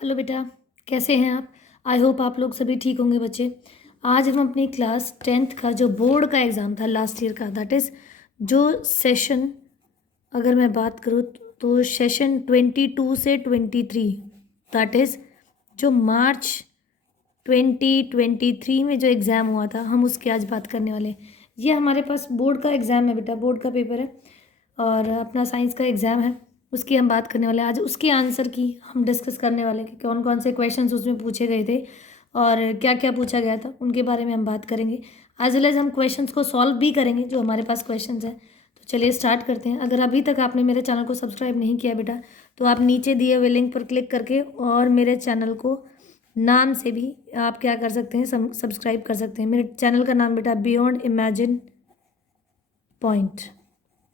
Hello बेटा, कैसे हैं आप? आई होप आप लोग सभी ठीक होंगे बच्चे। आज हम अपनी क्लास 10th का जो बोर्ड का एग्ज़ाम था लास्ट ईयर का, दैट इज़ जो सेशन, अगर मैं बात करूँ तो सेशन 22 से 23, दैट इज़ जो मार्च 2023 में जो एग्ज़ाम हुआ था, हम उसकी आज बात करने वाले हैं। ये हमारे पास बोर्ड का एग्ज़ाम है बेटा, बोर्ड का पेपर है और अपना साइंस का एग्ज़ाम है, उसकी हम बात करने वाले हैं आज। उसके आंसर की हम डिस्कस करने वाले हैं कि कौन कौन से क्वेश्चंस उसमें पूछे गए थे और क्या क्या पूछा गया था, उनके बारे में हम बात करेंगे। एज वेल एज हम क्वेश्चंस को सॉल्व भी करेंगे जो हमारे पास क्वेश्चंस हैं। तो चलिए स्टार्ट करते हैं। अगर अभी तक आपने मेरे चैनल को सब्सक्राइब नहीं किया बेटा, तो आप नीचे दिए हुए लिंक पर क्लिक करके और मेरे चैनल को नाम से भी आप क्या कर सकते हैं, सब्सक्राइब कर सकते हैं। मेरे चैनल का नाम बेटा बियॉन्ड इमेजिन पॉइंट।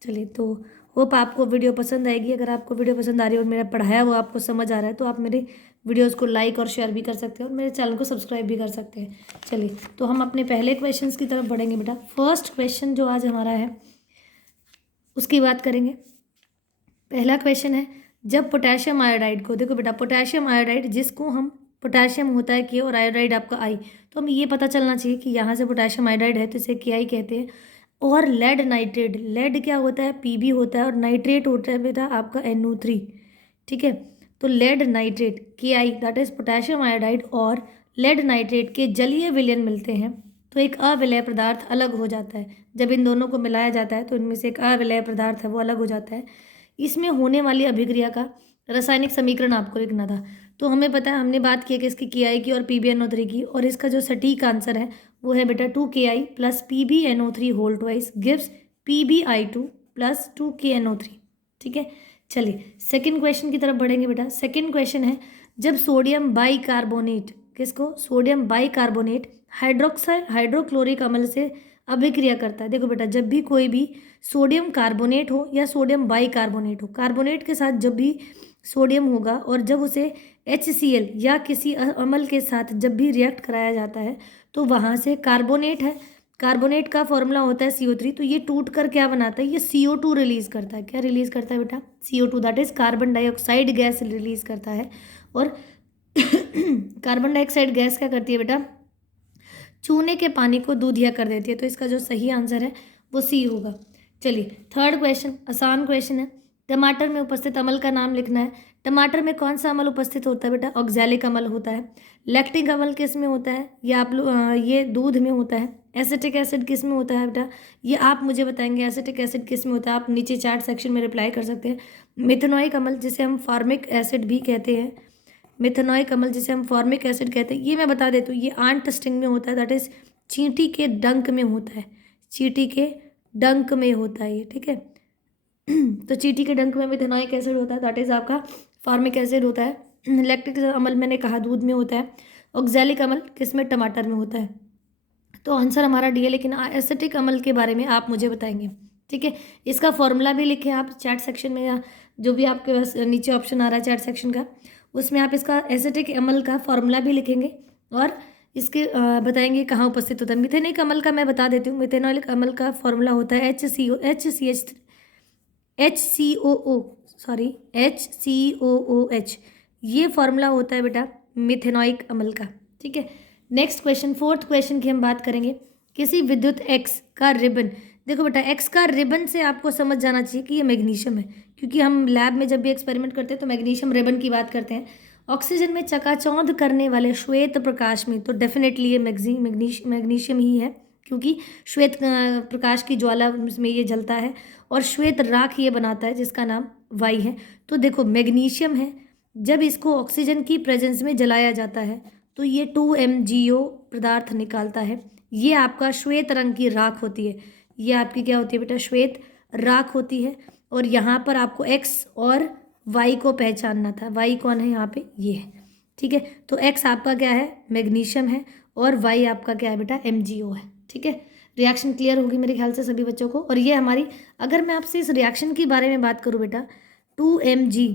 चलिए, तो होप आपको वीडियो पसंद आएगी। अगर आपको वीडियो पसंद आ रही है और मेरा पढ़ाया वो आपको समझ आ रहा है तो आप मेरे वीडियोस को लाइक और शेयर भी कर सकते हैं और मेरे चैनल को सब्सक्राइब भी कर सकते हैं। चलिए, तो हम अपने पहले क्वेश्चंस की तरफ बढ़ेंगे बेटा। फर्स्ट क्वेश्चन जो आज हमारा है उसकी बात करेंगे। पहला क्वेश्चन है, जब पोटेशियम आयोडाइड को, देखो बेटा, पोटेशियम आयोडाइड जिसको हम, पोटेशियम होता है के और आयोडाइड आपका आई, तो हमें ये पता चलना चाहिए कि यहाँ से पोटेशियम आयोडाइड है तो इसे के आई कहते हैं। और लेड नाइट्रेट, लेड क्या होता है, पीबी होता है, और नाइट्रेट होता है बेटा आपका NO3। ठीक है, तो लेड नाइट्रेट के आई दैट इज पोटेशियम आयोडाइड और लेड नाइट्रेट के जलीय विलयन मिलते हैं तो एक अविलय पदार्थ अलग हो जाता है। जब इन दोनों को मिलाया जाता है तो इनमें से एक अविलय पदार्थ है वो अलग हो जाता है। इसमें होने वाली अभिक्रिया का रासायनिक समीकरण आपको लिखना था। तो हमें पता है, हमने बात की है कि इसकी के आई की और PbNO3 की, और इसका जो सटीक आंसर है वो है बेटा 2Ki plus PbNO3 whole twice gives PbI2 plus 2KNO3। ठीक है, चलिए सेकंड क्वेश्चन की तरफ बढ़ेंगे बेटा। सेकंड क्वेश्चन है, जब सोडियम बाइकार्बोनेट, किसको, सोडियम बाइकार्बोनेट हाइड्रोक्साइड हाइड्रोक्लोरिक अम्ल से अभिक्रिया करता है। देखो बेटा, जब भी कोई भी सोडियम कार्बोनेट हो या सोडियम बाइकार्बोनेट हो, कार्बोनेट के साथ जब भी सोडियम होगा और जब उसे HCl या किसी अम्ल के साथ जब भी रिएक्ट कराया जाता है तो वहाँ से कार्बोनेट है, कार्बोनेट का फॉर्मूला होता है CO3, तो ये टूट कर क्या बनाता है, ये CO2 रिलीज करता है। क्या रिलीज करता है बेटा, CO2 that is carbon dioxide gas release करता है। और कार्बन डाइऑक्साइड गैस क्या करती है बेटा, चूने के पानी को दूधिया कर देती है। तो इसका जो सही आंसर है वो सी होगा। चलिए थर्ड क्वेश्चन, आसान क्वेश्चन है। टमाटर में उपस्थित अम्ल का नाम लिखना है। टमाटर में कौन सा अम्ल उपस्थित होता है बेटा, ऑक्सैलिक अम्ल होता है। लैक्टिक अम्ल किस में होता है, ये आप लोग ये दूध में होता है। एसिटिक एसिड किस में होता है बेटा, ये आप मुझे बताएंगे एसिटिक एसिड किस में होता है। आप नीचे चैट सेक्शन में रिप्लाई कर सकते हैं। मिथेनॉइक अम्ल जिसे हम फॉर्मिक एसिड भी कहते हैं, मिथेनॉइक अम्ल जिसे हम फॉर्मिक एसिड कहते हैं, ये मैं बता देती हूँ, ये आंट स्टिंग में होता है, दैट इज चींटी के डंक में होता है। चींटी के डंक में होता है ये, ठीक है। तो चींटी के डंक में मिथेनॉइक एसिड होता है, दैट इज आपका फॉर्मिक एसिड होता है। लैक्टिक अम्ल मैंने कहा दूध में होता है। ऑक्सैलिक अम्ल किस में, टमाटर में होता है। तो आंसर हमारा डी है, लेकिन एसिटिक अम्ल के बारे में आप मुझे बताएंगे। ठीक है, इसका फॉर्मूला भी लिखे आप चैट सेक्शन में, या जो भी आपके पास नीचे ऑप्शन आ रहा है चैट सेक्शन का, उसमें आप इसका एसिटिक अम्ल का फॉर्मूला भी लिखेंगे और इसके बताएंगे कहाँ उपस्थित होता है। मिथेनिक अम्ल का मैं बता देती हूँ। मिथेनॉलिक अम्ल का फॉर्मूला होता है HCOOH। ये फॉर्मूला होता है बेटा मिथेनॉइक अम्ल का। ठीक है, नेक्स्ट क्वेश्चन, फोर्थ क्वेश्चन की हम बात करेंगे। किसी विद्युत एक्स का रिबन, देखो बेटा एक्स का रिबन से आपको समझ जाना चाहिए कि ये मैग्नीशियम है, क्योंकि हम लैब में जब भी एक्सपेरिमेंट करते हैं तो मैग्नीशियम रिबन की बात करते हैं। ऑक्सीजन में चकाचौंध करने वाले श्वेत प्रकाश में, तो डेफिनेटली ये मैग्नीशियम ही है, क्योंकि श्वेत प्रकाश की ज्वाला में ये जलता है और श्वेत राख ये बनाता है जिसका नाम वाई है। तो देखो मैग्नीशियम है, जब इसको ऑक्सीजन की प्रेजेंस में जलाया जाता है तो ये 2MgO पदार्थ निकालता है। ये आपका श्वेत रंग की राख होती है। ये आपकी क्या होती है बेटा, श्वेत राख होती है। और यहाँ पर आपको एक्स और वाई को पहचानना था। वाई कौन है यहाँ पे, ये है। ठीक है, तो एक्स आपका क्या है, मैग्नीशियम है, और वाई आपका क्या है बेटा, MgO है। ठीक है, रिएक्शन क्लियर होगी मेरे ख्याल से सभी बच्चों को। और ये हमारी, अगर मैं आपसे इस रिएक्शन के बारे में बात करूँ बेटा, 2Mg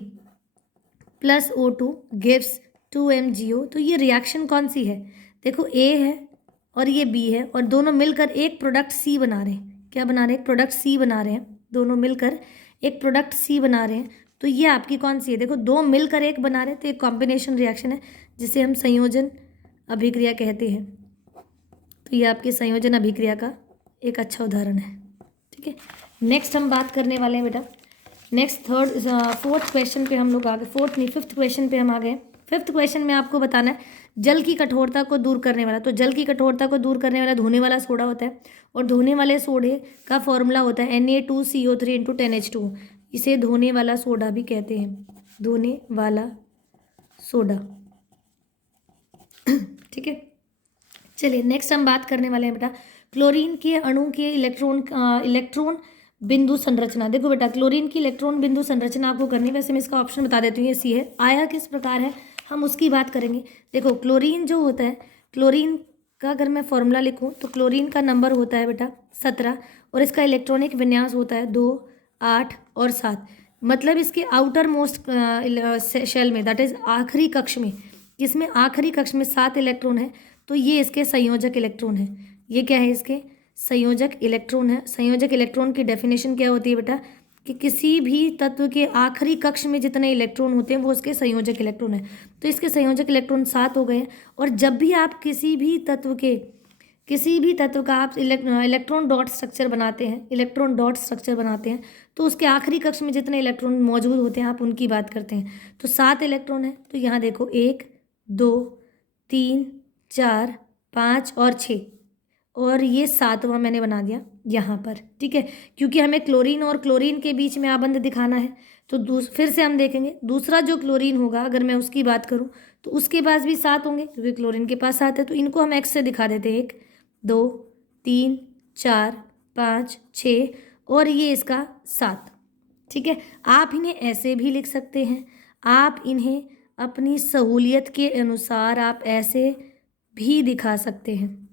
plus O2 gives 2MgO, तो ये रिएक्शन कौन सी है, देखो A है और ये B है, और दोनों मिलकर एक प्रोडक्ट C बना रहे हैं। क्या बना रहे हैं, प्रोडक्ट C बना रहे हैं। दोनों मिलकर एक प्रोडक्ट C बना रहे हैं। तो ये आपकी कौन सी है? देखो, दो मिलकर एक बना रहे, तो एक कॉम्बिनेशन रिएक्शन है जिसे हम संयोजन अभिक्रिया कहते हैं। तो ये आपकी संयोजन अभिक्रिया का एक अच्छा उदाहरण है। ठीक है, नेक्स्ट हम बात करने वाले हैं बेटा, नेक्स्ट फोर्थ क्वेश्चन पे हम लोग आ गए, फोर्थ नहीं फिफ्थ क्वेश्चन पे हम आ गए। फिफ्थ क्वेश्चन में आपको बताना है जल की कठोरता को दूर करने वाला। तो जल की कठोरता को दूर करने वाला धोने वाला सोडा होता है, और धोने वाले सोडे का फॉर्मूला होता है Na2CO3 × 10H2। इसे धोने वाला सोडा भी कहते हैं, धोने वाला सोडा। ठीक है, चलिए नेक्स्ट हम बात करने वाले हैं बेटा क्लोरीन के अणु के इलेक्ट्रॉन बिंदु संरचना। देखो बेटा, क्लोरीन की इलेक्ट्रॉन बिंदु संरचना आपको करनी है। वैसे मैं इसका ऑप्शन बता देती हूँ, ये सी है। आया किस प्रकार है, हम उसकी बात करेंगे। देखो, क्लोरीन जो होता है, क्लोरीन का अगर मैं फॉर्मूला लिखूँ तो क्लोरीन का नंबर होता है बेटा 17, और इसका इलेक्ट्रॉनिक विन्यास होता है 2, 8 और 7। मतलब इसके आउटर मोस्ट शेल में, दैट इज आखिरी कक्ष में, जिसमें आखिरी कक्ष में 7 इलेक्ट्रॉन है, तो ये इसके संयोजक इलेक्ट्रॉन है। ये क्या है, इसके संयोजक इलेक्ट्रॉन है। संयोजक इलेक्ट्रॉन की डेफिनेशन क्या होती है बेटा, कि किसी भी तत्व के आखिरी कक्ष में जितने इलेक्ट्रॉन होते हैं वो उसके संयोजक इलेक्ट्रॉन है। तो इसके संयोजक इलेक्ट्रॉन 7 हो गए। और जब भी आप किसी भी तत्व का आप इलेक्ट्रॉन डॉट स्ट्रक्चर बनाते हैं, तो उसके आखिरी कक्ष में जितने इलेक्ट्रॉन मौजूद होते हैं आप उनकी बात करते हैं। तो 7 इलेक्ट्रॉन है, तो यहाँ देखो 1, 2, 3, 4, 5 और 6, और ये 7वां मैंने बना दिया यहाँ पर। ठीक है, क्योंकि हमें क्लोरीन और क्लोरीन के बीच में आबंध दिखाना है। तो फिर से हम देखेंगे, दूसरा जो क्लोरीन होगा अगर मैं उसकी बात करूँ तो उसके पास भी 7 होंगे, क्योंकि क्लोरीन के पास 7 है। तो इनको हम एक्स से दिखा देते हैं, 1, 2, 3, 4, 5, 6 और ये इसका 7। ठीक है, आप इन्हें ऐसे भी लिख सकते हैं, आप इन्हें अपनी सहूलियत के अनुसार आप ऐसे भी दिखा सकते हैं।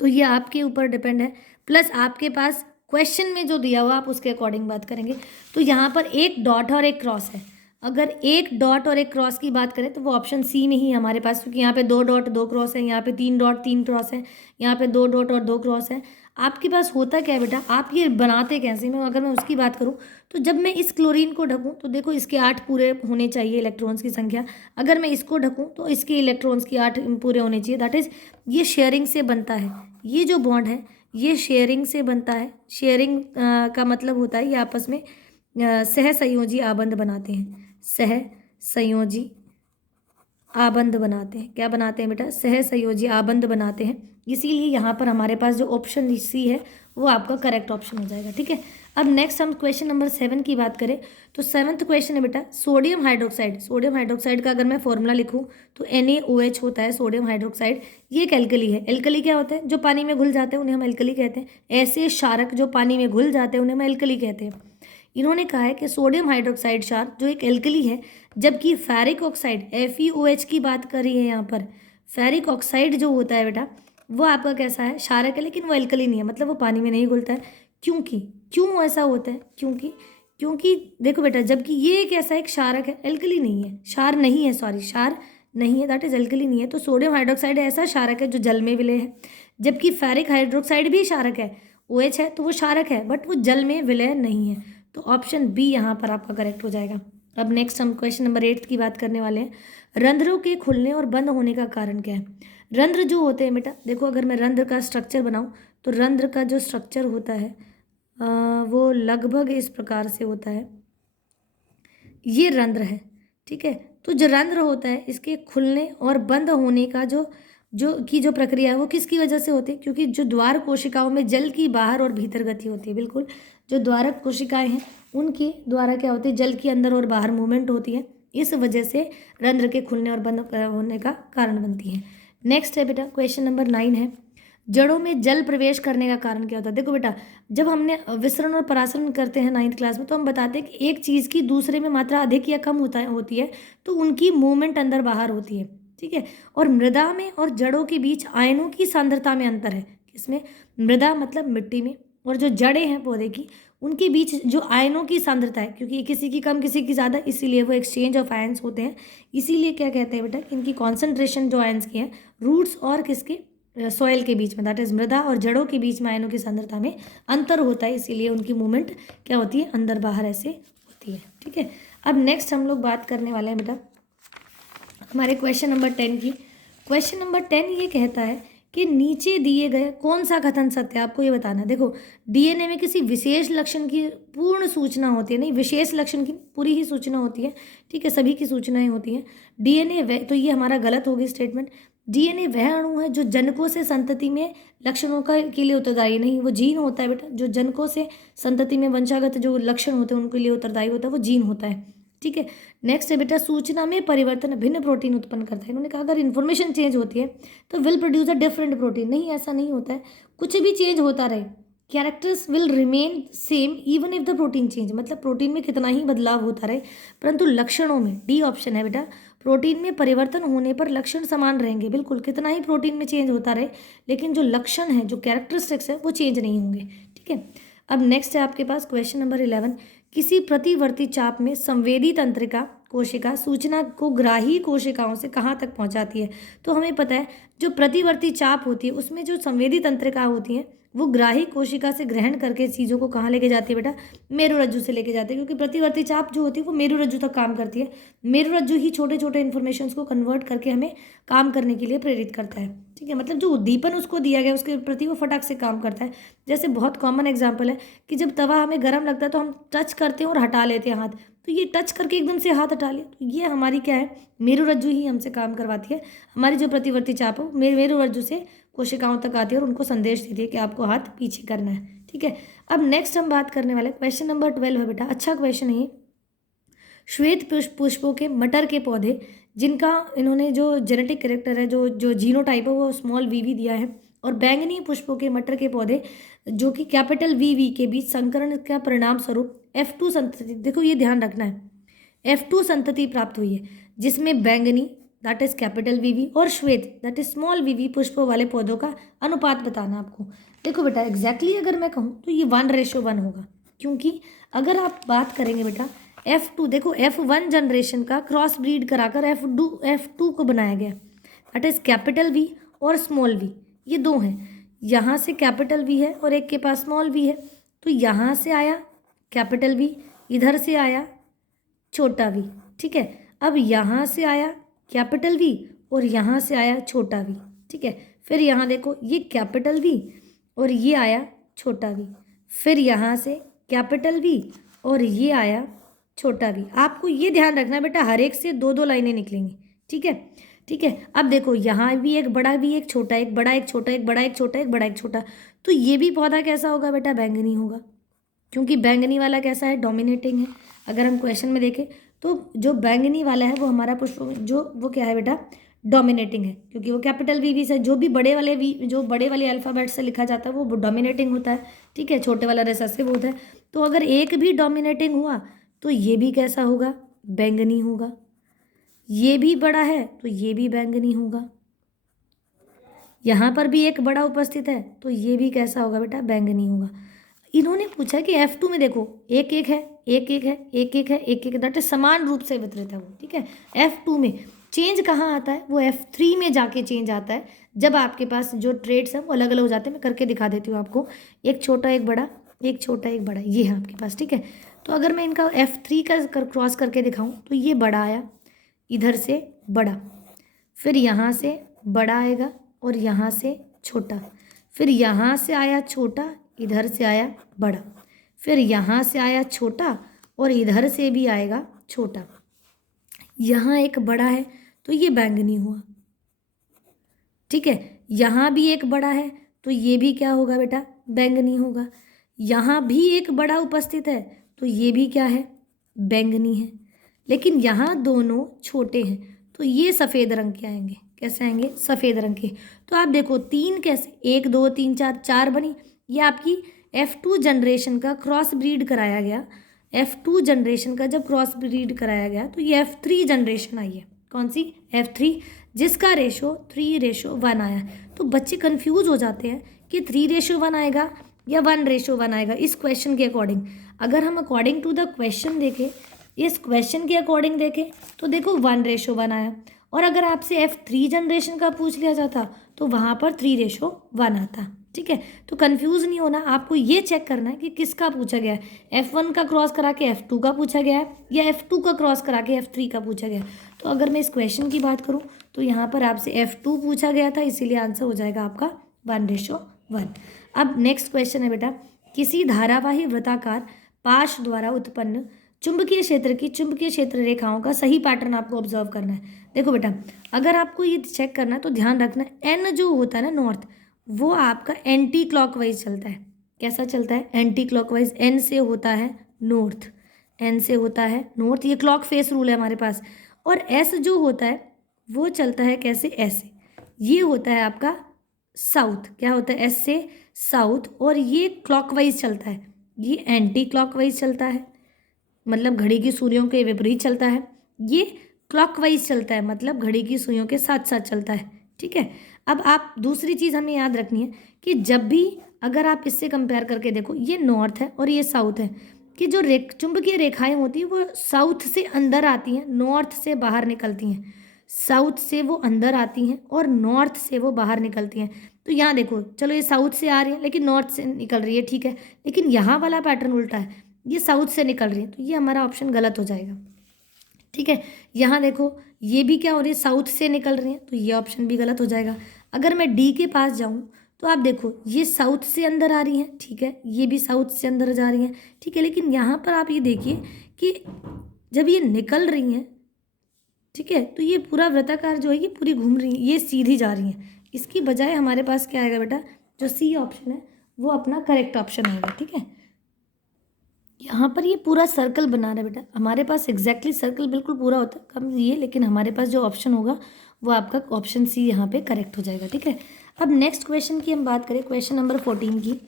तो ये आपके ऊपर डिपेंड है, प्लस आपके पास क्वेश्चन में जो दिया हुआ आप उसके अकॉर्डिंग बात करेंगे। तो यहाँ पर एक डॉट और एक क्रॉस है। अगर एक डॉट और एक क्रॉस की बात करें तो वो ऑप्शन सी में ही है हमारे पास, क्योंकि यहाँ पे 2 डॉट 2 क्रॉस है, यहाँ पे 3 डॉट 3 क्रॉस है, यहाँ पे 2 डॉट और 2 क्रॉस है। आपके पास होता क्या है बेटा, आप ये बनाते कैसे, अगर मैं उसकी बात करूँ तो जब मैं इस क्लोरीन को ढकूँ तो देखो इसके 8 पूरे होने चाहिए इलेक्ट्रॉन्स की संख्या। अगर मैं इसको ढकूँ तो इसके इलेक्ट्रॉन्स की 8 पूरे होने चाहिए। दैट इज ये शेयरिंग से बनता है, ये जो बॉन्ड है ये शेयरिंग से बनता है। शेयरिंग का मतलब होता है ये आपस में सहसंयोजी आबंध बनाते हैं, सहसंयोजी आबंध बनाते हैं। क्या बनाते हैं बेटा, सहसंयोजी आबंध बनाते हैं। इसीलिए यहाँ पर हमारे पास जो ऑप्शन सी है वो आपका करेक्ट ऑप्शन हो जाएगा। ठीक है, अब नेक्स्ट हम क्वेश्चन नंबर 7 की बात करें तो 7th क्वेश्चन है बेटा सोडियम हाइड्रोक्साइड का अगर मैं फॉर्मूला लिखूँ तो NaOH होता है सोडियम हाइड्रोक्साइड। ये एक एल्कली है। एल्कली क्या होता है, जो पानी में घुल जाते हैं उन्हें हम एल्कली कहते हैं। ऐसे क्षारक जो पानी में घुल जाते हैं उन्हें हम एल्कली कहते हैं। इन्होंने कहा है कि सोडियम हाइड्रोक्साइड क्षार जो एक एल्कली है, जबकि फेरिक ऑक्साइड FeOH की बात कर रही है यहाँ पर। फेरिक ऑक्साइड जो होता है बेटा वो आपका कैसा है, क्षारक है, लेकिन वो एल्कली नहीं है, मतलब वो पानी में नहीं घुलता है। क्यों ऐसा होता है, क्योंकि देखो बेटा, जबकि ये एक ऐसा एक क्षारक है, एल्कली नहीं है, क्षार नहीं है, दैट इज एल्कली नहीं है। तो सोडियम हाइड्रोक्साइड ऐसा क्षारक है जो जल में विलय है, जबकि फेरिक हाइड्रोक्साइड भी क्षारक है, OH है तो वो क्षारक है, बट वो जल में विलय नहीं है। तो ऑप्शन बी यहाँ पर आपका करेक्ट हो जाएगा। अब नेक्स्ट हम क्वेश्चन नंबर 8 की बात करने वाले हैं। रंध्रों के खुलने और बंद होने का कारण क्या है। रंध्र जो होते हैं बेटा, देखो अगर मैं रंध्र का स्ट्रक्चर बनाऊँ तो रंध्र का जो स्ट्रक्चर होता है वो लगभग इस प्रकार से होता है। ये रंध्र है, ठीक है। तो जो रंध्र होता है इसके खुलने और बंद होने का जो प्रक्रिया है वो किसकी वजह से होती है, क्योंकि जो द्वार कोशिकाओं में जल की बाहर और भीतर गति होती है। बिल्कुल, जो द्वारक कोशिकाएं हैं उनके द्वारा क्या होती है, जल की अंदर और बाहर मूवमेंट होती है। इस वजह से रंध्र के खुलने और बंद होने का कारण बनती है। नेक्स्ट है बेटा क्वेश्चन नंबर 9 है, जड़ों में जल प्रवेश करने का कारण क्या होता है। देखो बेटा, जब हमने विसरण और परासरण करते हैं 9th क्लास में तो हम बताते हैं कि एक चीज़ की दूसरे में मात्रा अधिक या कम होती है तो उनकी मूवमेंट अंदर बाहर होती है, ठीक है। और मृदा में और जड़ों के बीच आयनों की सांद्रता में अंतर है। किसमें, मृदा मतलब मिट्टी में, और जो जड़ें हैं पौधे की उनके बीच जो आयनों की सांद्रता है, क्योंकि किसी की कम किसी की ज़्यादा, इसीलिए वो एक्सचेंज ऑफ आयन्स होते हैं। इसीलिए क्या कहते हैं बेटा, इनकी कॉन्सेंट्रेशन जो आयन्स की है रूट्स और किसके, सॉइल के बीच में, दैट इज मृदा और जड़ों के बीच में आयनों की सांद्रता में अंतर होता है, इसीलिए उनकी मूवमेंट क्या होती है, अंदर बाहर ऐसे होती की है, ठीक है। अब नेक्स्ट हम लोग बात करने वाले हैं बेटा हमारे क्वेश्चन नंबर 10 की। क्वेश्चन नंबर 10 ये कहता है कि नीचे दिए गए कौन सा कथन सत्य है, आपको ये बताना। देखो डीएनए में किसी विशेष लक्षण की पूर्ण सूचना होती है, नहीं विशेष लक्षण की पूरी ही सूचना होती है, ठीक है, सभी की सूचनाएं होती हैं। डीएनए वह, तो ये हमारा गलत होगी स्टेटमेंट। डीएनए वह अणु है जो जनकों से संतति में लक्षणों का के लिए उत्तरदायी नहीं, वो जीन होता है बेटा। जो जनकों से संतति में वंशागत जो लक्षण होते हैं उनके लिए उत्तरदायी होता है, वो जीन होता है, ठीक है। नेक्स्ट है बेटा सूचना में परिवर्तन भिन्न प्रोटीन उत्पन्न करता है। इन्होंने कहा अगर इन्फॉर्मेशन चेंज होती है तो will produce a different protein. नहीं, ऐसा नहीं होता है, कुछ भी चेंज होता रहे, characters will remain same even if the protein change. मतलब प्रोटीन में कितना ही बदलाव होता रहे परंतु लक्षणों में, डी ऑप्शन है बेटा, प्रोटीन में परिवर्तन होने पर लक्षण समान रहेंगे। बिल्कुल, कितना ही प्रोटीन में चेंज होता रहे लेकिन जो लक्षण है, जो कैरेक्टरिस्टिक्स है, वो चेंज नहीं होंगे, ठीक है। अब नेक्स्ट है आपके पास क्वेश्चन नंबर 11। किसी प्रतिवर्ती चाप में संवेदी तंत्रिका कोशिका सूचना को ग्राही कोशिकाओं से कहाँ तक पहुँचाती है। तो हमें पता है जो प्रतिवर्ती चाप होती है उसमें जो संवेदी तंत्रिका होती हैं वो ग्राही कोशिका से ग्रहण करके चीज़ों को कहाँ लेके जाती है बेटा, मेरुरज्जु से लेके जाती है, क्योंकि प्रतिवर्ती चाप जो होती है वो मेरुरज्जु तक काम करती है। मेरुरज्जु ही छोटे छोटे इन्फॉर्मेशंस को कन्वर्ट करके हमें काम करने के लिए प्रेरित करता है, ठीक है। मतलब जो उद्दीपन उसको दिया गया उसके प्रति वो फटाक से काम करता है। जैसे बहुत कॉमन एग्जाम्पल है कि जब तवा हमें गर्म लगता है तो हम टच करते हैं और हटा लेते हैं हाथ, तो ये टच करके एकदम से हाथ हटा लिया, तो ये हमारी क्या है, मेरुरज्जु ही हमसे काम करवाती है। हमारी जो प्रतिवर्ती चाप हो मेरुरज्जु से कोशिकाओं तक आती है और उनको संदेश देती है कि आपको हाथ पीछे करना है, ठीक है। अब नेक्स्ट हम बात करने वाले क्वेश्चन नंबर 12 है बेटा, अच्छा क्वेश्चन है। श्वेत पुष्पों के मटर के पौधे जिनका इन्होंने जो जेनेटिक कैरेक्टर है, जो जीनोटाइप है वो स्मॉल वीवी दिया है, और बैंगनी पुष्पों के मटर के पौधे जो कि कैपिटल वी के बीच संकरण का परिणाम स्वरूप F2 संतति, देखो ये ध्यान रखना है, F2 संतति प्राप्त हुई है जिसमें बैंगनी दैट इज कैपिटल वी और श्वेत दैट इज स्मॉल वी पुष्पों वाले पौधों का अनुपात बताना आपको। देखो बेटा एग्जैक्टली अगर मैं कहूँ तो ये 1:1 होगा, क्योंकि अगर आप बात करेंगे बेटा F2, देखो F1 जनरेशन का क्रॉस ब्रीड कराकर F2 को बनाया गया, दैट इज कैपिटल वी और स्मॉल वी, ये दो हैं। यहाँ से कैपिटल वी है और एक के पास स्मॉल वी है, तो यहाँ से आया कैपिटल वी, इधर से आया छोटा वी, ठीक है। अब यहाँ से आया कैपिटल वी और यहाँ से आया छोटा वी, ठीक है। फिर यहाँ देखो ये कैपिटल वी और ये आया छोटा वी, फिर यहाँ से कैपिटल वी और ये आया छोटा वी। आपको ये ध्यान रखना बेटा हर एक से 2-2 लाइनें निकलेंगी, ठीक है, ठीक है। अब देखो यहाँ भी एक बड़ा भी एक छोटा, एक बड़ा एक छोटा, एक बड़ा एक छोटा, एक बड़ा एक छोटा, तो ये भी पौधा कैसा होगा बेटा, बैंगनी होगा, क्योंकि बैंगनी वाला कैसा है, डोमिनेटिंग है। अगर हम क्वेश्चन में देखें तो जो बैंगनी वाला है वो हमारा पुष्प जो वो क्या है बेटा, डोमिनेटिंग है, क्योंकि वो कैपिटल वी से, जो भी बड़े वाले वी, जो बड़े वाले अल्फ़ाबेट से लिखा जाता है वो डोमिनेटिंग होता है, ठीक है, छोटे वाला रिसेसिव होता है। तो अगर एक भी डोमिनेटिंग हुआ तो ये भी कैसा होगा, बैंगनी होगा। ये भी बड़ा है तो ये भी बैंगनी होगा। यहाँ पर भी एक बड़ा उपस्थित है तो ये भी कैसा होगा बेटा, बैंगनी होगा। इन्होंने पूछा कि F2 में देखो एक एक है, एक एक है, एक एक है, एक एक है, दैट इज समान रूप से वितरित है वो, ठीक है। F2 में चेंज कहाँ आता है, वो F3 में जाके चेंज आता है, जब आपके पास जो ट्रेड्स हैं वो अलग अलग हो जाते हैं। मैं करके दिखा देती हूँ आपको, एक छोटा एक बड़ा, एक छोटा एक बड़ा, ये है आपके पास, ठीक है। तो अगर मैं इनका F3 का क्रॉस करके दिखाऊँ तो ये बड़ा आया, इधर से बड़ा, फिर यहाँ से बड़ा आएगा और यहाँ से छोटा, फिर यहाँ से आया छोटा, इधर से आया बड़ा, फिर यहाँ से आया छोटा और इधर से भी आएगा छोटा। यहाँ एक बड़ा है तो ये बैंगनी हुआ, ठीक है। यहाँ भी एक बड़ा है तो ये भी क्या होगा बेटा, बैंगनी होगा। यहाँ भी एक बड़ा उपस्थित है तो ये भी क्या है, बैंगनी है। लेकिन यहाँ दोनों छोटे हैं तो ये सफ़ेद रंग के आएंगे, कैसे आएंगे, सफ़ेद रंग के। तो आप देखो 3 कैसे, 1 2 3 4 बनी, ये आपकी F2 जनरेशन का क्रॉस ब्रीड कराया गया। F2 जनरेशन का जब क्रॉस ब्रीड कराया गया तो ये F3 जनरेशन आई है, कौन सी, F3, जिसका रेशो 3:1 आया। तो बच्चे कंफ्यूज हो जाते हैं कि 3:1 आएगा या 1:1 आएगा इस क्वेश्चन के अकॉर्डिंग। अगर हम अकॉर्डिंग टू द क्वेश्चन देखें, इस क्वेश्चन के अकॉर्डिंग देखें तो देखो 1:1 आया, और अगर आपसे F3 जनरेशन का पूछ लिया जाता तो वहाँ पर 3:1 आता। ठीक है। तो कंफ्यूज नहीं होना, आपको ये चेक करना है कि किसका पूछा गया है, F1 का क्रॉस करा के F2 का पूछा गया है या F2 का क्रॉस करा के F3 का पूछा गया है। तो अगर मैं इस क्वेश्चन की बात करूँ तो यहाँ पर आपसे F2 पूछा गया था, इसीलिए आंसर हो जाएगा आपका 1:1। अब नेक्स्ट क्वेश्चन है बेटा, किसी धारावाही वृत्ताकार पाश द्वारा उत्पन्न चुंबकीय क्षेत्र की चुंबकीय क्षेत्र रेखाओं का सही पैटर्न आपको ऑब्जर्व करना है। देखो बेटा, अगर आपको ये चेक करना है तो ध्यान रखना, एन जो होता है ना नॉर्थ, वो आपका एंटी क्लॉकवाइज चलता है। कैसा चलता है? Anti clockwise. एन से होता है नॉर्थ, एन से होता है नॉर्थ, ये क्लॉक फेस रूल है हमारे पास। और एस जो होता है वो चलता है कैसे? ऐसे, ये होता है आपका साउथ। क्या होता है? एस से साउथ, और ये क्लॉकवाइज चलता है, ये एंटी क्लॉकवाइज चलता है, मतलब घड़ी की सुइयों के विपरीत चलता है। ये क्लॉकवाइज चलता है, मतलब घड़ी की सुइयों के साथ साथ चलता है। ठीक है। अब आप दूसरी चीज़ हमें याद रखनी है कि जब भी अगर आप इससे कंपेयर करके देखो, ये नॉर्थ है और ये साउथ है, कि जो चुंबकीय रेखाएं होती हैं वो साउथ से अंदर आती हैं, नॉर्थ से बाहर निकलती हैं। साउथ से वो अंदर आती हैं और नॉर्थ से वो बाहर निकलती हैं। तो यहाँ देखो, चलो ये साउथ से आ रही है लेकिन नॉर्थ से निकल रही है, ठीक है, लेकिन यहाँ वाला पैटर्न उल्टा है, ये साउथ से निकल रही है, तो ये हमारा ऑप्शन गलत हो जाएगा। ठीक है। यहाँ देखो, ये भी क्या हो रही है? साउथ से निकल रही है, तो ये ऑप्शन भी गलत हो जाएगा। अगर मैं डी के पास जाऊँ तो आप देखो, ये साउथ से अंदर आ रही हैं, ठीक है, ये भी साउथ से अंदर जा रही हैं, ठीक है, लेकिन यहाँ पर आप ये देखिए कि जब ये निकल रही हैं, ठीक है, तो ये पूरा वृत्ताकार जो है ये पूरी घूम रही है, ये सीधी जा रही हैं। इसकी बजाय हमारे पास क्या आएगा बेटा? जो सी ऑप्शन है वो अपना करेक्ट ऑप्शन आएगा। ठीक है। यहाँ पर ये पूरा सर्कल बना रहा है बेटा, हमारे पास एग्जैक्टली सर्कल बिल्कुल पूरा होता है कम ये, लेकिन हमारे पास जो ऑप्शन होगा वो आपका ऑप्शन सी यहाँ पे करेक्ट हो जाएगा। ठीक है। अब नेक्स्ट क्वेश्चन की हम बात करें, क्वेश्चन नंबर 14 की।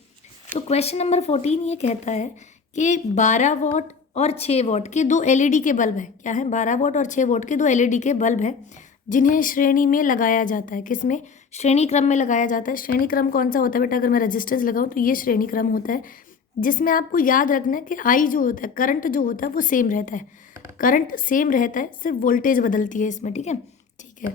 तो क्वेश्चन नंबर 14 ये कहता है कि 12 वॉट और 6 वॉट के दो एलईडी के बल्ब है। क्या है? 12 वॉट और 6 वॉट के दो एलईडी के बल्ब है, जिन्हें श्रेणी में लगाया जाता है। किसमें? श्रेणी क्रम में लगाया जाता है। श्रेणी क्रम कौन सा होता है बेटा? अगर मैं रजिस्टेंस लगाऊं तो ये श्रेणी क्रम होता है, जिसमें आपको याद रखना है कि आई जो होता है, करंट जो होता है वो सेम रहता है। करंट सेम रहता है, सिर्फ वोल्टेज बदलती है इसमें। ठीक है। ठीक है,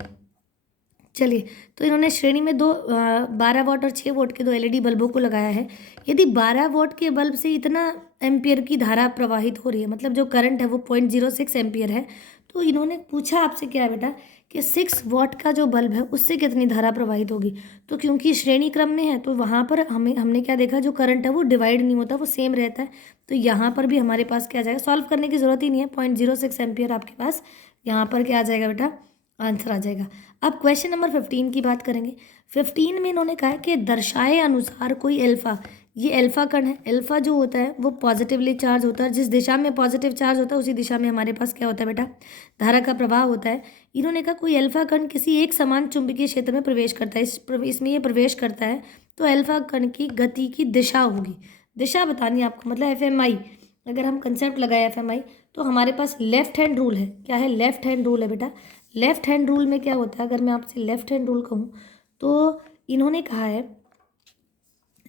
चलिए, तो इन्होंने श्रेणी में 12 वॉट और 6 वॉट के दो एलईडी बल्बों को लगाया है। यदि 12 वॉट के बल्ब से इतना एम्पियर की धारा प्रवाहित हो रही है, मतलब जो करंट है वो 0.06 एम्पियर है, तो इन्होंने पूछा आपसे क्या है बेटा कि 6 वॉट का जो बल्ब है उससे कितनी धारा प्रवाहित होगी। तो क्योंकि श्रेणी क्रम में है तो वहाँ पर हमने क्या देखा, जो करंट है वो डिवाइड नहीं होता, वो सेम रहता है। तो यहाँ पर भी हमारे पास क्या आ जाएगा? सॉल्व करने की ज़रूरत ही नहीं है, 0.06 एम्पियर आपके पास यहाँ पर क्या आ जाएगा बेटा? आंसर आ जाएगा। अब क्वेश्चन नंबर 15 की बात करेंगे। 15 में इन्होंने कहा है कि दर्शाए अनुसार कोई अल्फा, ये अल्फा कण है। अल्फा जो होता है वो पॉजिटिवली चार्ज होता है, जिस दिशा में पॉजिटिव चार्ज होता है उसी दिशा में हमारे पास क्या होता है बेटा? धारा का प्रवाह होता है। इन्होंने कहा कोई अल्फा कण किसी एक समान चुंबकीय क्षेत्र में प्रवेश करता है, इसमें ये प्रवेश करता है, तो अल्फा कण की गति की दिशा होगी। दिशा बतानी है आपको, मतलब FMI, अगर हम कंसेप्ट लगाए FMI, तो हमारे पास लेफ्ट हैंड रूल है। क्या है? लेफ्ट हैंड रूल है बेटा। लेफ्ट हैंड रूल में क्या होता है, अगर मैं आपसे लेफ्ट हैंड रूल कहूँ तो इन्होंने कहा है,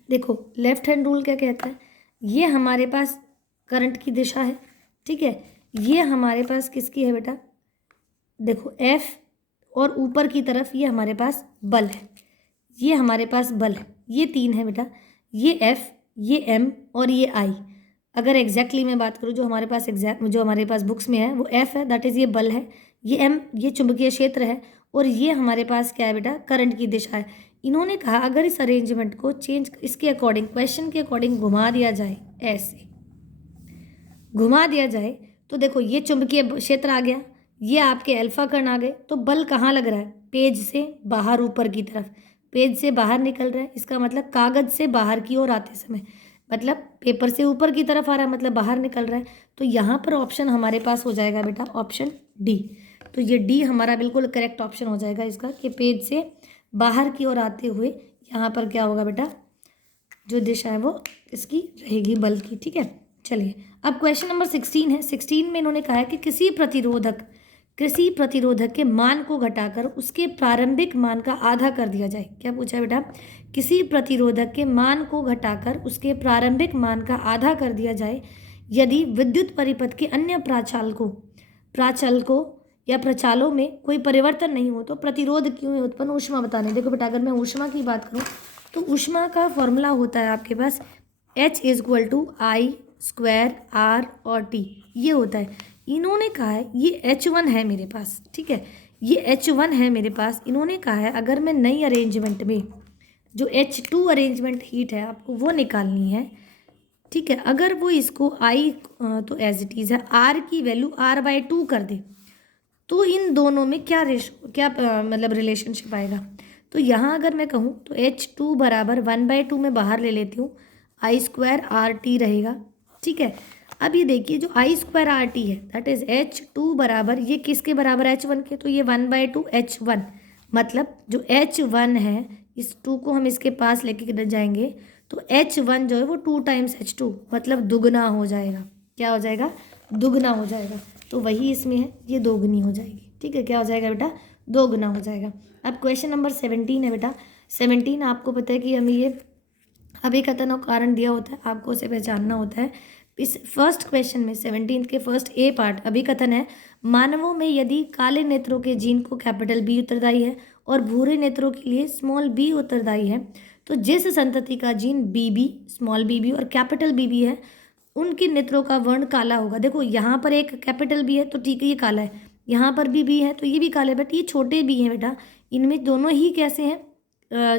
देखो लेफ्ट हैंड रूल क्या कहता है, ये हमारे पास करंट की दिशा है, ठीक है, ये हमारे पास किसकी है बेटा? देखो F, और ऊपर की तरफ ये हमारे पास बल है, ये हमारे पास बल है, ये 3 है बेटा, ये F, ये M और ये I। अगर एग्जैक्टली मैं बात करूँ, जो हमारे पास बुक्स में है वो F है, दैट इज़ ये बल है, ये M ये चुंबकीय क्षेत्र है, और ये हमारे पास क्या है बेटा? करंट की दिशा है। इन्होंने कहा अगर इस अरेंजमेंट को चेंज इसके अकॉर्डिंग, क्वेश्चन के अकॉर्डिंग घुमा दिया जाए, ऐसे घुमा दिया जाए, तो देखो ये चुंबकीय क्षेत्र आ गया, ये आपके अल्फा कण आ गए, तो बल कहाँ लग रहा है? पेज से बाहर ऊपर की तरफ, पेज से बाहर निकल रहा है, इसका मतलब कागज से बाहर की ओर आते समय, मतलब पेपर से ऊपर की तरफ आ रहा है, मतलब बाहर निकल रहा है। तो यहाँ पर ऑप्शन हमारे पास हो जाएगा बेटा ऑप्शन डी। तो ये डी हमारा बिल्कुल करेक्ट ऑप्शन हो जाएगा इसका, कि पेज से बाहर की ओर आते हुए यहाँ पर क्या होगा बेटा? जो दिशा है वो इसकी रहेगी बल की। ठीक है, चलिए अब क्वेश्चन नंबर 16 है। 16 में इन्होंने कहा है कि किसी प्रतिरोधक के मान को घटाकर उसके प्रारंभिक मान का आधा कर दिया जाए। क्या पूछा है बेटा? किसी प्रतिरोधक के मान को घटाकर उसके प्रारंभिक मान का आधा कर दिया जाए यदि विद्युत परिपथ के अन्य प्राचलकों या प्रचालों में कोई परिवर्तन नहीं हो तो प्रतिरोध क्यों है उत्पन्न? ऊष्मा बताने। देखो बेटा, अगर मैं ऊष्मा की बात करूँ तो ऊष्मा का फॉर्मूला होता है आपके पास H=I²R और T, ये होता है। इन्होंने कहा है ये H1 है मेरे पास, ठीक है, ये H1 है मेरे पास। इन्होंने कहा है अगर मैं नई अरेंजमेंट में जो H2 अरेंजमेंट हीट है आपको वो निकालनी है, ठीक है, अगर वो इसको I तो एज इट इज़ है R की वैल्यू R/2 कर दे तो इन दोनों में क्या मतलब रिलेशनशिप आएगा। तो यहाँ अगर मैं कहूँ तो H2 बराबर 1/2 में बाहर ले लेती हूँ, I²RT रहेगा, ठीक है। अब ये देखिए जो I²RT है दैट इज़ H2 बराबर ये किसके बराबर H1 के, तो ये 1/2 H1, मतलब जो H1 है इस 2 को हम इसके पास लेके जाएंगे तो H1 जो है वो 2 टाइम्स H2 मतलब दुगना हो जाएगा। क्या हो जाएगा? दुगना हो जाएगा। तो वही इसमें है, ये दोगुनी हो जाएगी, ठीक है। क्या हो जाएगा बेटा? दोगुना हो जाएगा। अब क्वेश्चन नंबर 17 है बेटा। 17 आपको पता है कि हमें ये अभिकथन और कारण दिया होता है, आपको उसे पहचानना होता है। इस फर्स्ट क्वेश्चन में 17 के फर्स्ट ए पार्ट अभिकथन है, मानवों में यदि काले नेत्रों के जीन को कैपिटल बी उत्तरदायी है और भूरे नेत्रों के लिए स्मॉल बी उत्तरदायी है, तो जिस संतति का जीन बीबी, स्मॉल बीबी और कैपिटल बीबी है उनके नेत्रों का वर्ण काला होगा। देखो यहाँ पर एक कैपिटल बी है तो ठीक है ये काला है, यहाँ पर भी बी है तो ये भी काला है, बट ये छोटे बी हैं बेटा, इनमें दोनों ही कैसे हैं?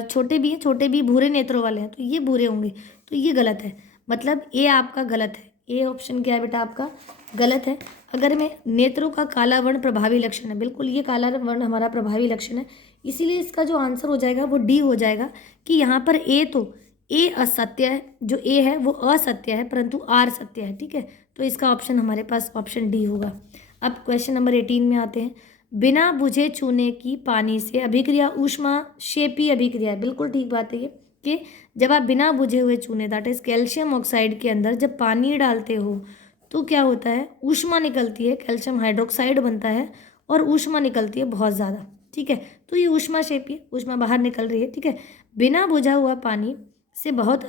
छोटे बी हैं, छोटे बी भूरे नेत्रों वाले हैं तो ये भूरे होंगे, तो ये गलत है, मतलब ए आपका गलत है। ए ऑप्शन क्या है बेटा आपका? गलत है। अगर मैं नेत्रों का काला वर्ण प्रभावी लक्षण है, बिल्कुल ये काला वर्ण हमारा प्रभावी लक्षण है, इसीलिए इसका जो आंसर हो जाएगा वो डी हो जाएगा कि यहाँ पर ए तो ए असत्य है, जो ए है वो असत्य है परंतु आर सत्य है, ठीक है। तो इसका ऑप्शन हमारे पास ऑप्शन डी होगा। अब क्वेश्चन नंबर 18 में आते हैं। बिना बुझे चूने की पानी से अभिक्रिया ऊष्माक्षेपी अभिक्रिया है। बिल्कुल ठीक बात है ये कि जब आप बिना बुझे हुए चूने दैट इज कैल्शियम ऑक्साइड के अंदर जब पानी डालते हो तो क्या होता है? ऊष्मा निकलती है, कैल्शियम हाइड्रोक्साइड बनता है और ऊष्मा निकलती है बहुत ज़्यादा, ठीक है। तो ये ऊष्माक्षेपी है, ऊष्मा बाहर निकल रही है, ठीक है। बिना बुझा हुआ पानी से बहुत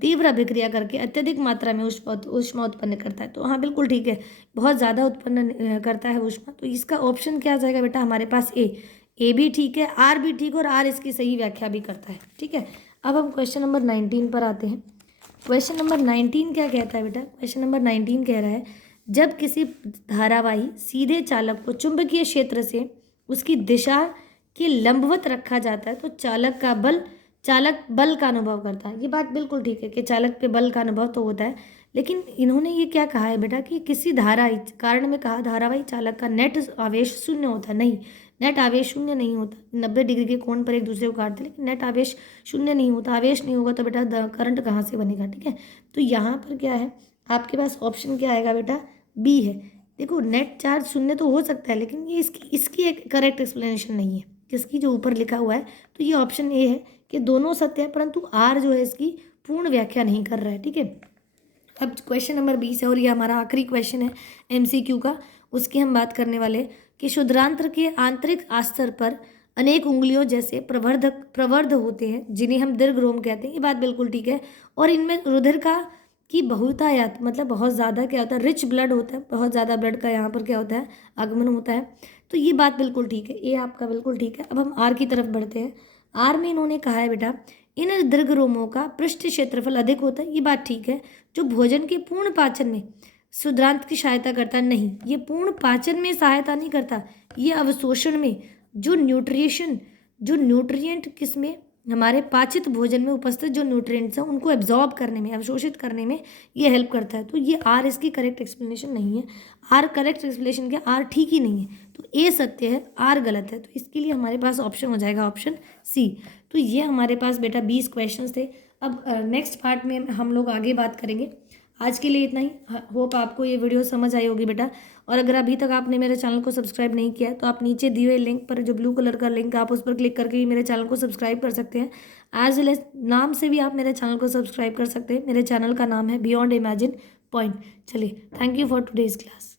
तीव्र अभिक्रिया करके अत्यधिक मात्रा में ऊष्मा उत्पन्न करता है। तो हाँ बिल्कुल ठीक है, बहुत ज़्यादा उत्पन्न करता है ऊष्मा। तो इसका ऑप्शन क्या आ जाएगा बेटा हमारे पास? ए भी ठीक है, आर भी ठीक है और आर इसकी सही व्याख्या भी करता है, ठीक है। अब हम क्वेश्चन नंबर 19 पर आते हैं। क्वेश्चन नंबर 19 क्या कहता है बेटा? क्वेश्चन नंबर 19 कह रहा है जब किसी धारावाही सीधे चालक को चुंबकीय क्षेत्र से उसकी दिशा के लंबवत रखा जाता है तो चालक बल का अनुभव करता है। ये बात बिल्कुल ठीक है कि चालक पे बल का अनुभव तो होता है, लेकिन इन्होंने ये क्या कहा है बेटा कि किसी कारण में कहा धारावाही चालक का नेट आवेश शून्य होता है। नहीं, नेट आवेश शून्य नहीं होता। 90 डिग्री के कोण पर एक दूसरे को काटते हैं लेकिन नेट आवेश शून्य नहीं होता। आवेश नहीं होगा तो बेटा करंट कहाँ से बनेगा, ठीक है। तो यहाँ पर क्या है आपके पास ऑप्शन क्या आएगा बेटा? बी है। देखो नेट चार्ज शून्य तो हो सकता है लेकिन ये इसकी एक करेक्ट एक्सप्लेनेशन नहीं है, किसकी जो ऊपर लिखा हुआ है। तो ये ऑप्शन ए है कि दोनों सत्य है परंतु आर जो है इसकी पूर्ण व्याख्या नहीं कर रहा है, ठीक है। अब क्वेश्चन नंबर 20 है और ये हमारा आखिरी क्वेश्चन है MCQ का। उसकी हम बात करने वाले कि शुद्रांत्र के आंतरिक आस्तर पर अनेक उंगलियों जैसे प्रवर्ध होते हैं जिन्हें हम दीर्घरोम कहते हैं। ये बात बिल्कुल ठीक है। और इनमें रुधिर की बहुतायत मतलब बहुत ज़्यादा क्या होता है? रिच ब्लड होता है, बहुत ज़्यादा ब्लड का यहाँ पर क्या होता है? आगमन होता है। तो ये बात बिल्कुल ठीक है, ये आपका बिल्कुल ठीक है। अब हम आर की तरफ बढ़ते हैं। आर में इन्होंने कहा है बेटा इन दीर्घरोमों का पृष्ठ क्षेत्रफल अधिक होता है। ये बात ठीक है। जो भोजन के पूर्ण पाचन में शुद्रांत की सहायता करता है, नहीं, ये पूर्ण पाचन में सहायता नहीं करता, ये अवशोषण में जो न्यूट्रिएंट किसमें हमारे पाचित भोजन में उपस्थित जो न्यूट्रिएंट्स हैं उनको एब्जॉर्ब करने में, अवशोषित करने में ये हेल्प करता है। तो ये आर इसकी करेक्ट एक्सप्लेनेशन नहीं है। आर करेक्ट एक्सप्लेनेशन क्या? आर ठीक ही नहीं है। तो ए सत्य है, आर गलत है। तो इसके लिए हमारे पास ऑप्शन हो जाएगा ऑप्शन सी। तो ये हमारे पास बेटा 20 क्वेश्चन थे। अब नेक्स्ट पार्ट में हम लोग आगे बात करेंगे। आज के लिए इतना ही। होप आपको ये वीडियो समझ आई होगी बेटा। और अगर अभी तक आपने मेरे चैनल को सब्सक्राइब नहीं किया है तो आप नीचे दिए हुए लिंक पर जो ब्लू कलर का लिंक आप उस पर क्लिक करके भी मेरे चैनल को सब्सक्राइब कर सकते हैं। एज वेल एज नाम से भी आप मेरे चैनल को सब्सक्राइब कर सकते हैं। मेरे चैनल का नाम है बियॉन्ड इमेजिन पॉइंट। चलिए, thank you for today's class.